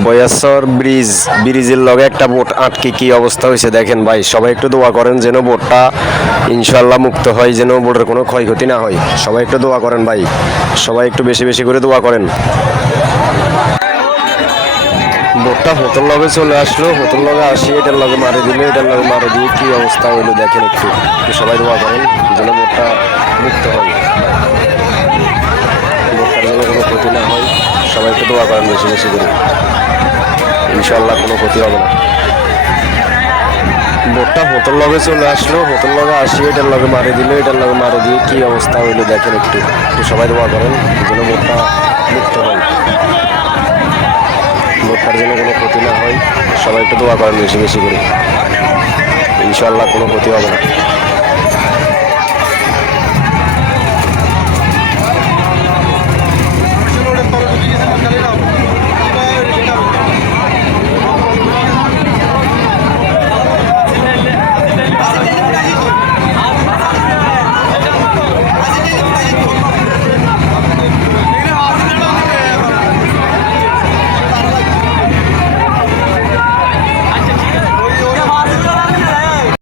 বয়াসর ব্রিজের লগে একটা বোট আটকে কি অবস্থা হয়েছে দেখেন ভাই। সবাই একটু দোয়া করেন যেন বোটটা ইনশাল্লাহ মুক্ত হয়, যেন বোটের কোনো ক্ষয়ক্ষতি না হয়। সবাই একটু দোয়া করেন ভাই, সবাই একটু বেশি বেশি করে দোয়া করেন। বোটটা হোটেল লগে চলে আসলো, হোটেল লগে আসি এটার লগে মারে দিল, এটার লগে মারে দিয়ে কি অবস্থা হইলো দেখেন। একটু একটু সবাই দোয়া করেন যেন বোটটা মুক্ত হয়, বোটটার যেন কোনো ক্ষতি না হয়। সবাই একটু দোয়া করেন বেশি বেশি করে, ইনশাল্লাহ কোনো ক্ষতি হবে না। বোটটা হোটেল লগে চলে আসলো, হোটেল লগে আসি এটার লগে মারে দিল, এটার লগে মারে দিয়ে কি অবস্থা হইলো দেখেন। একটু একটু সবাই দোয়া করেন যেন বোটটা মুক্ত হয়, বোটটার যেন কোনো ক্ষতি না হয়। সবাই একটু দোয়া করেন বেশি বেশি করে, ইনশাল্লাহ কোনো ক্ষতি হবে না।